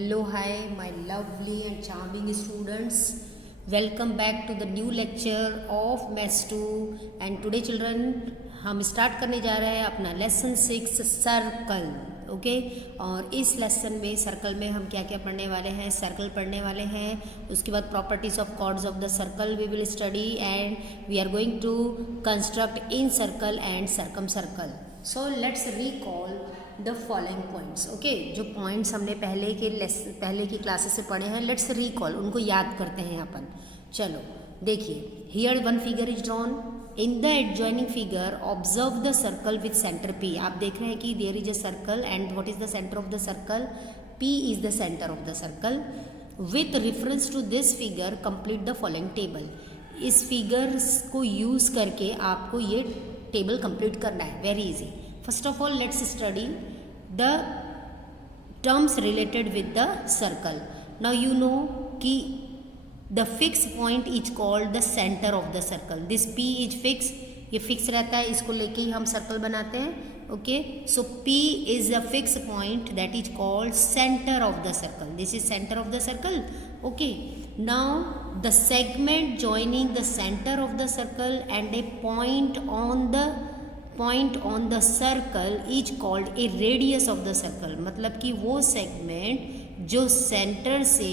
Hello, hi, my lovely and charming students. Welcome back to the new lecture of Maths 2. And today children, हम start करने जा रहे हैं अपना lesson 6 circle. Okay और इस लेसन में सर्कल में हम क्या क्या पढ़ने वाले हैं. सर्कल पढ़ने वाले हैं. उसके बाद properties of chords of the circle we will study and we are going to construct in circle and circum circle. So let's recall the following points. Okay जो पॉइंट्स हमने पहले की क्लासेस से पढ़े हैं, लेट्स रिकॉल, उनको याद करते हैं अपन. चलो देखिए, here one figure is drawn. In the adjoining figure observe the circle with centre P. आप देख रहे हैं कि there is a circle and what is the centre of the circle. P is the centre of the circle. With reference to this figure complete the following table. इस figure को use करके आपको ये टेबल कंप्लीट करना है. Very easy. First of all, let's study the terms related with the circle. Now you know कि the fixed point is called the center of the circle. This P is fixed. ये fix रहता है, इसको लेके ही हम circle बनाते हैं. Okay, so P is a fixed point that is called center of the circle. This is center of the circle. Okay, now the segment joining the center of the circle and a point on the circle is called a radius of the circle. मतलब कि वो segment जो centre से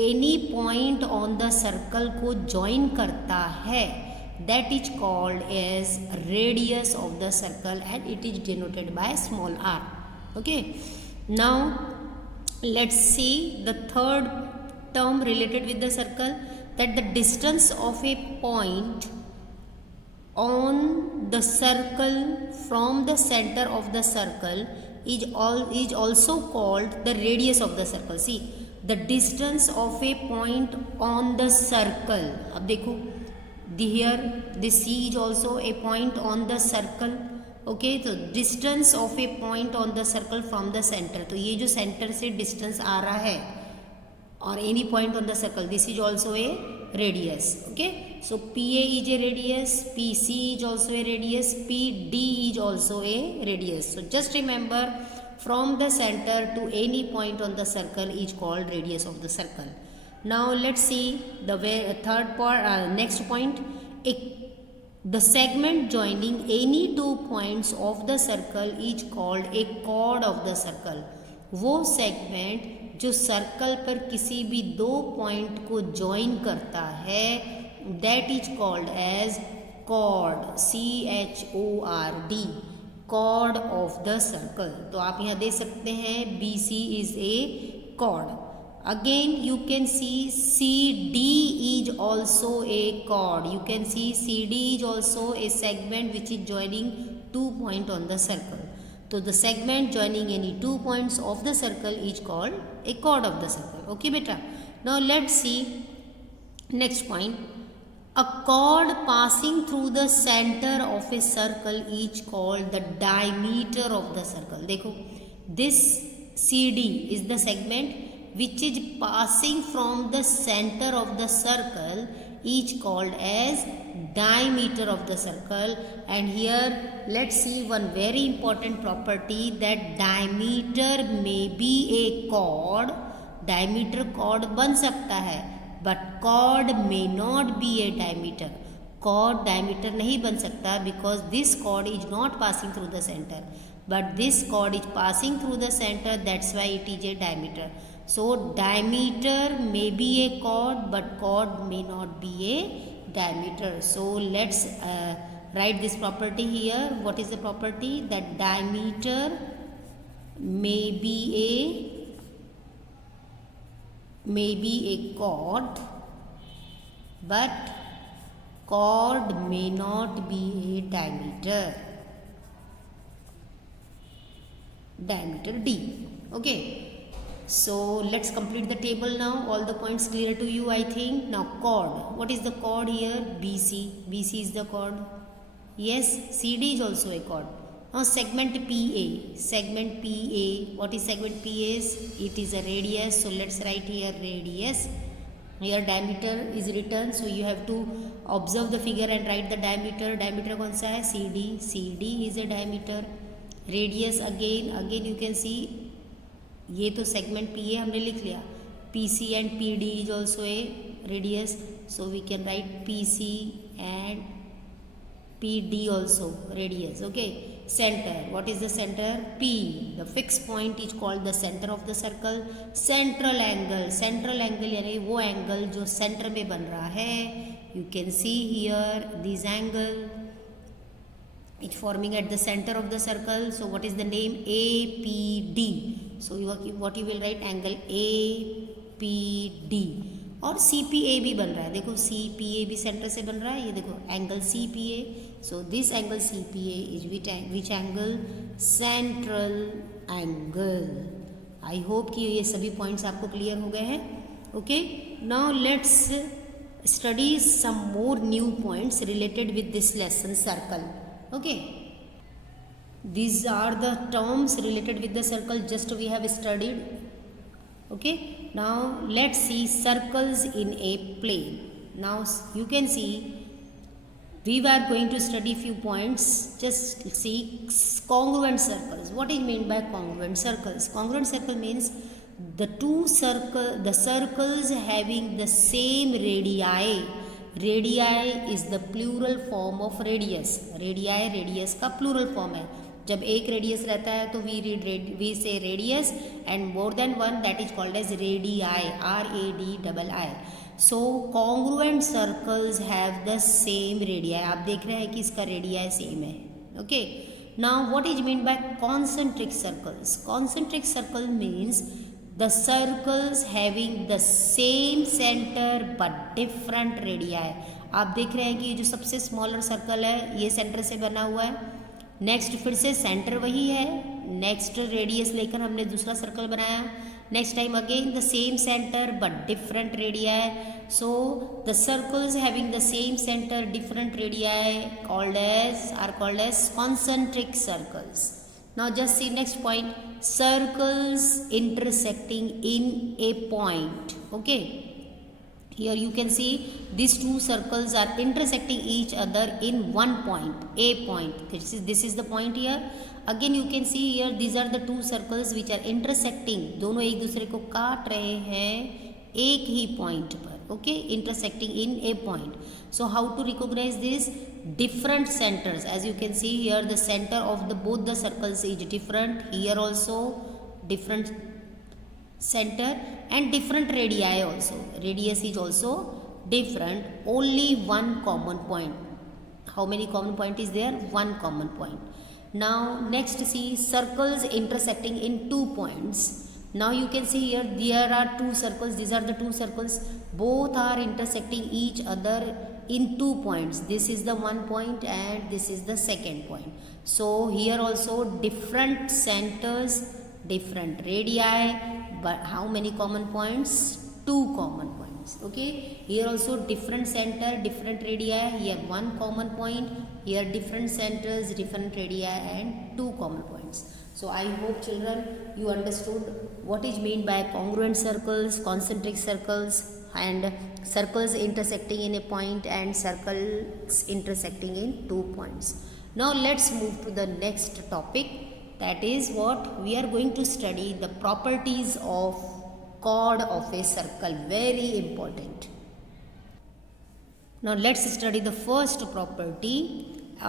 any point on the circle को join करता है, that is called as radius of the circle and it is denoted by small r. Okay, now let's see the third term related with the circle, that the distance of a point on the circle from the center of the circle is also called the radius of the circle. See, the distance of a point on the circle. अब देखो, here this C is also a point on the circle. Okay, तो distance of a point on the circle from the center. तो ये जो center से distance आ रहा है or any point on the circle, this is also a radius. Okay, so PA is a radius, PC is also a radius, PD is also a radius. So just remember, from the center to any point on the circle is called radius of the circle. Now let's see the third part, next point. The segment joining any two points of the circle is called a chord of the circle. वो segment जो circle पर किसी भी दो point को join करता है, that is called as chord. CHORD, chord of the circle. तो आप यहाँ दे सकते हैं BC is a chord. Again you can see CD is also a chord. You can see CD is also a segment which is joining two point on the circle. So the segment joining any 2 points of the circle is called a chord of the circle. Okay beta. Now let's see next point. A chord passing through the center of a circle is called the diameter of the circle. देखो, this CD is the segment which is passing from the center of the circle is called as diameter of the circle. And here let's see one very important property, that diameter may be a chord. diameter chord बन सकता है, but chord may not be a diameter. chord diameter नहीं बन सकता because this chord is not passing through the center, but this chord is passing through the center, that's why it is a diameter. So diameter may be a chord but chord may not be a diameter. So let's write this property here. What is the property? That diameter may be a chord but chord may not be a diameter. Diameter D. Okay, so let's complete the table now. All the points clear to you, I think. Now chord, what is the chord here? BC. BC is the chord. Yes, CD is also a chord. Now segment PA. Segment PA, what is segment PA? It is a radius, so let's write here radius. Here diameter is written, so you have to observe the figure and write the diameter. Diameter कौन सा है? CD. CD is a diameter. Radius again you can see ये तो segment P A हमने लिख लिया. P C and P D is also a radius, so we can write P C and P D also radius. Okay, center, what is the center? P. The fixed point is called the center of the circle. Central angle यानी वो angle जो centre में बन रहा है. You can see here this angle is forming at the center of the circle. So what is the name? APD. So what you will write? Angle APD. और CPA भी बन रहा है, देखो CPA भी सेंटर से बन रहा है. ये देखो angle CPA. So this angle CPA is which angle? Central angle. I hope कि ये सभी पॉइंट्स आपको क्लियर हो गए हैं. Okay, now let's study some more new points related with this lesson circle. Okay, these are the terms related with the circle just we have studied. Okay, now let's see circles in a plane. Now you can see we were going to study few points. Just see congruent circles. What is meant by congruent circles? Congruent circle means the circles having the same radii. Radii is the plural form of radius. Radii radius का plural form है. जब एक radius रहता है तो we say radius and more than one, that is called as radii. RADII. So congruent circles have the same radii. आप देख रहे हैं कि इसका रेडियाई सेम है. Okay, now what is mean by concentric circles? Concentric circle means the circles having the same centre but different radii. आप देख रहे हैं कि ये जो सबसे स्मॉलर सर्कल है ये सेंटर से बना हुआ है. नेक्स्ट फिर से सेंटर वही है, नेक्स्ट रेडियस लेकर हमने दूसरा सर्कल बनाया. Next time again the same centre but different radii. So the circles having the same centre different radii are called as concentric circles. Now just see next point, circles intersecting in a point. Okay, here you can see these two circles are intersecting each other in one point, a point. This is the point here. Again you can see here these are the two circles which are intersecting. दोनों एक दूसरे को काट रहे हैं एक ही point पर. Okay, intersecting in a point. So how to recognize this? Different centers. As you can see here the center of the both the circles is different. Here also different center and different radii also. Radius is also different. Only one common point. How many common point is there? One common point. Now next see circles intersecting in 2 points. Now you can see here there are 2 circles. These are the 2 circles. Both are intersecting each other in 2 points. This is the one point and this is the second point. So here also different centers, different radii, but how many common points? 2 common points. Okay, here also different center, different radii. Here one common point, here different centers, different radii and 2 common points. So I hope children you understood what is meant by congruent circles, concentric circles and circles intersecting in a point and circles intersecting in 2 points. Now let's move to the next topic. That is what we are going to study, the properties of chord of a circle. Very important. Now let's study the first property,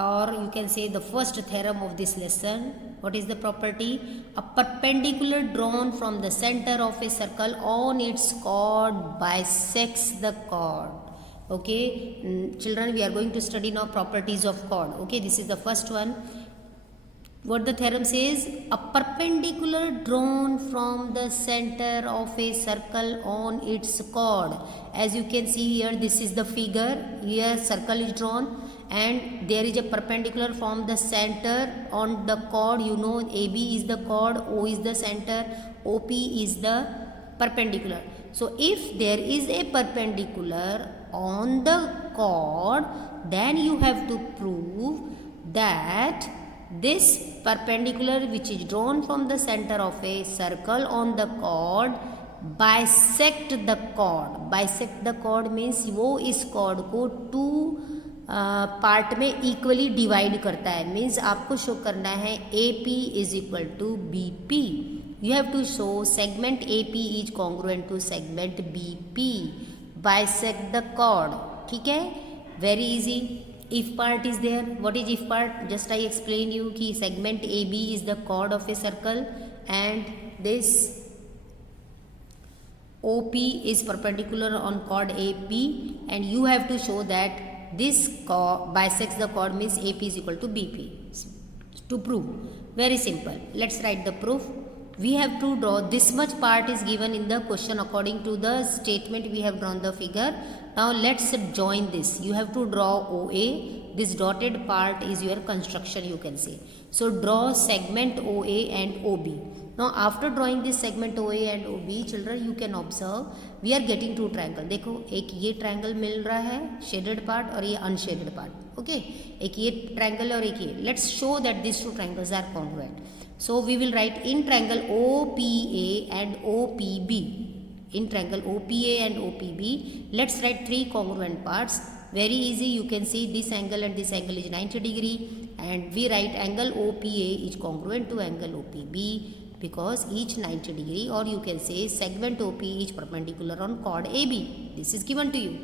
or you can say the first theorem of this lesson. What is the property? A perpendicular drawn from the center of a circle on its chord bisects the chord. Okay, children, we are going to study now properties of chord. Okay, this is the first one. What the theorem says? A perpendicular drawn from the center of a circle on its chord. As you can see here, this is the figure. Here circle is drawn and there is a perpendicular from the center on the chord. You know AB is the chord, O is the center, OP is the perpendicular. So if there is a perpendicular on the chord, then you have to prove that this perpendicular which is drawn from the center of a circle on the chord bisect the chord. Bisect the chord means वो इस chord को 2 part में equally divide करता है. Means आपको show करना है AP is equal to BP. you have to show segment AP is congruent to segment BP. Bisect the chord. ठीक है, very easy. If part is there. What is if part? Just I explained you कि segment AB is the chord of a circle and this OP is perpendicular on chord AP, and you have to show that this chord bisects the chord means AP is equal to BP. To prove, very simple. Let's write the proof. We have to draw this much part is given in the question according to the statement we have drawn the figure. Now let's join this. You have to draw OA. This dotted part is your construction, you can say. So draw segment OA and OB. Now after drawing this segment OA and OB, children, you can observe we are getting two triangle. देखो एक ये triangle मिल रहा है shaded part और ये unshaded part. Okay, एक ये triangle और एक ये. Let's show that these two triangles are congruent. So we will write in triangle OPA and OPB. In triangle OPA and OPB, let's write three congruent parts. Very easy. You can see this angle and this angle is 90 degree, and we write angle OPA is congruent to angle OPB because each 90 degree, or you can say segment OP is perpendicular on chord AB. This is given to you.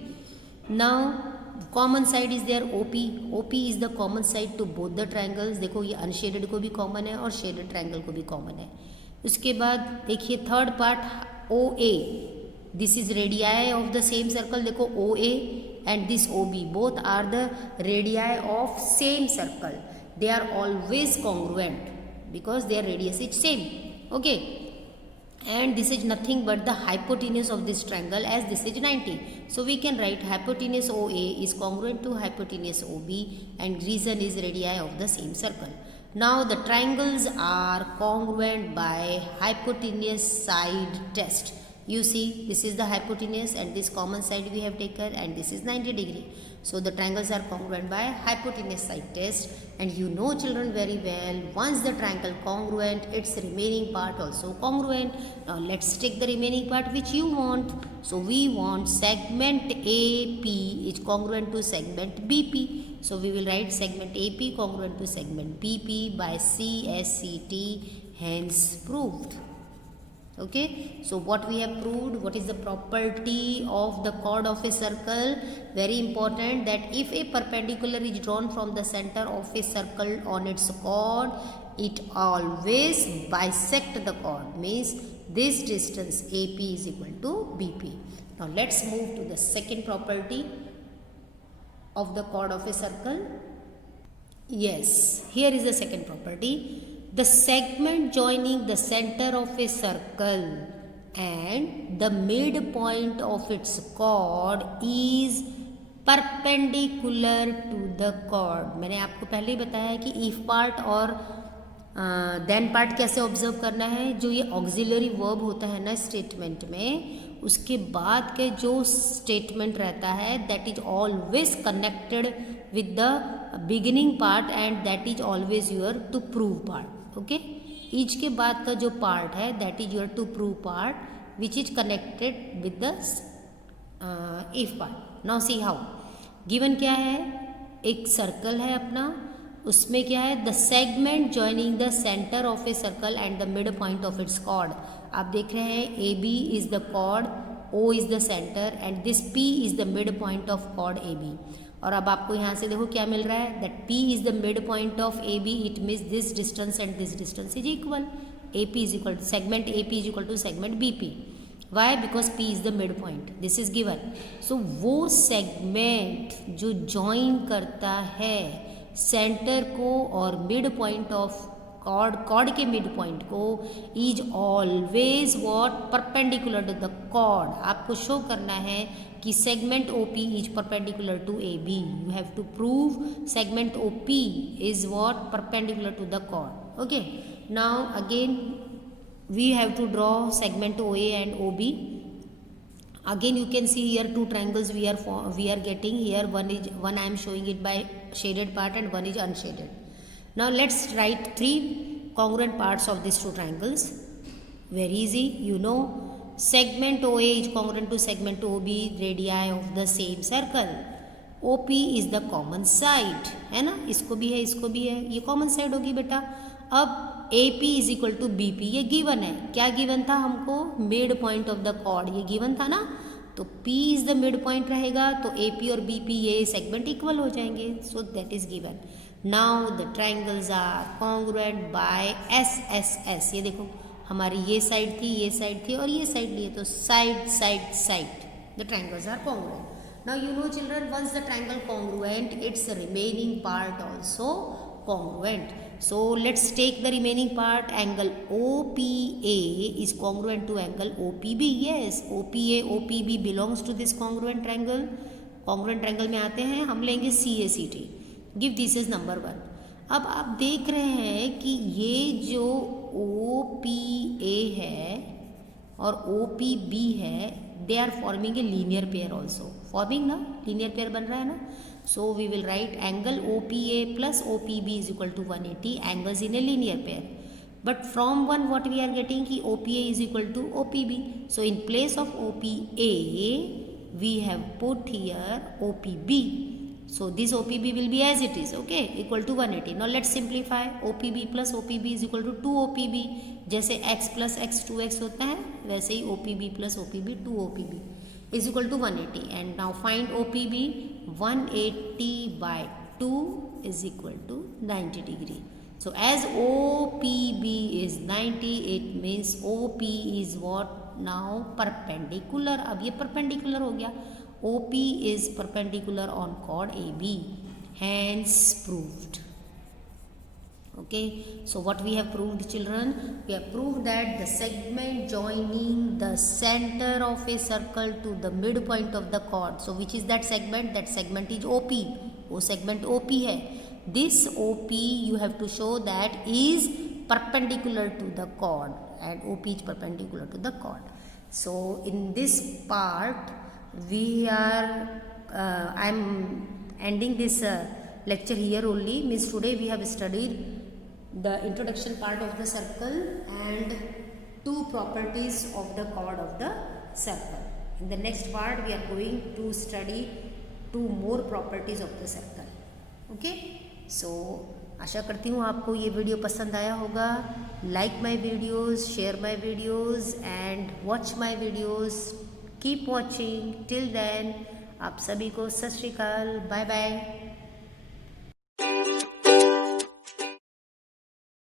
Now common side is there OP. OP is the common side to both the triangles. देखो ये unshielded को भी common है और shaded triangle को भी common है. उसके बाद देखिए third part O A. This is radii of the same circle. देखो O A and this O B both are the radii of same circle. They are always congruent because their radius is same. Okay, and this is nothing but the hypotenuse of this triangle as this is 90. So we can write hypotenuse OA is congruent to hypotenuse OB, and reason is radii of the same circle. Now the triangles are congruent by hypotenuse side test. You see, this is the hypotenuse and this common side we have taken, and this is 90 degree. So the triangles are congruent by hypotenuse side test, and you know children very well, once the triangle congruent, its remaining part also congruent. Now let's take the remaining part which you want. So we want segment AP is congruent to segment BP. So we will write segment AP congruent to segment BP by CSCT, hence proved. Okay, so what we have proved, what is the property of the chord of a circle? Very important, that if a perpendicular is drawn from the center of a circle on its chord, it always bisect the chord, means this distance AP is equal to BP. Now let's move to the second property of the chord of a circle. Yes, here is the second property. The segment joining the center of a circle and the midpoint of its chord is perpendicular to the chord. मैंने आपको पहले ही बताया कि if part और then part कैसे observe करना है. जो ये ऑक्सिलरी वर्ब होता है ना स्टेटमेंट में, उसके बाद के जो स्टेटमेंट रहता है that is always connected with the beginning part, and that is always your to prove part. Okay, each के बाद का जो पार्ट है that is your to prove part which is connected with the if part. Now see how. Given क्या है, एक circle है अपना, उसमें क्या है, the segment joining the centre of a circle and the mid point of its chord. आप देख रहे हैं A B is the chord, O is the centre, and this P is the mid point of chord A B. और अब आपको यहाँ से देखो क्या मिल रहा है, that P is the mid point of A B. It means this distance and this distance is equal. A P is equal to segment A P is equal to segment B P. Why? Because P is the mid point. This is given. So वो segment जो join करता है centre को और mid point of chord के mid point को is always what, perpendicular to the cord. आपको show करना है कि segment OP is perpendicular to AB. You have to prove segment OP is what, perpendicular to the chord. Okay. Now again we have to draw segment OA and OB. Again you can see here two triangles we are getting here. One I am showing it by shaded part and one is unshaded. Now let's write three congruent parts of these two triangles. Very easy, you know. Segment OA is congruent to segment OB, radii of the same circle. OP is the common side, है ना, इसको भी है इसको भी है, ये common side होगी बेटा. अब AP is equal to BP, ये गिवन है। क्या गिवन था हमको? Mid point of the chord, ये गिवन था ना। तो P is the mid point रहेगा, तो AP और BP ये सेगमेंट इक्वल हो जाएंगे, so that is given. Now the triangles are congruent by SSS। ये देखो हमारी ये साइड थी और ये साइड ली है, तो side side side the triangles are congruent. Now you know children, once the triangle congruent, its remaining part also congruent. So let's take the remaining part. Angle OPA is congruent to angle OPB. Yes, OPA OPB belongs to this congruent triangle. Congruent triangle में आते हैं, हम लेंगे CACT. Give this as number 1. अब आप देख रहे हैं कि ये जो OPA है और OPB है, they are forming a linear pair also. Forming ना, linear pair बन रहा है ना. So we will write angle OPA plus OPB is equal to 180, angles in a linear pair. But from one what we are getting कि OPA is equal to OPB. So in place of OPA we have put here OPB. So this OPB will be as it is, okay, equal to 180. Now let's simplify. OPB plus OPB is equal to 2OPB. जैसे x plus x 2x होता है, वैसे ही OPB plus OPB 2OPB is equal to 180. And now find OPB. 180 by 2 is equal to 90 degree. So as OPB is 90, it means OP is what? Now perpendicular. अब ये perpendicular हो गया. OP is perpendicular on chord AB, hence proved. Okay, so what we have proved, children? We have proved that the segment joining the center of a circle to the midpoint of the chord. So which is that segment? That segment is OP. वो segment OP है. This OP you have to show that is perpendicular to the chord, and OP is perpendicular to the chord. So in this part we are I'm ending this lecture here only. Means today we have studied the introduction part of the circle and 2 properties of the chord of the circle. In the next part we are going to study 2 more properties of the circle. Okay, so आशा करती हूँ आपको ये video पसंद आया होगा. Like my videos, share my videos and watch my videos. Keep watching. Till then आप सभी को सत श्री अकाल. Bye bye.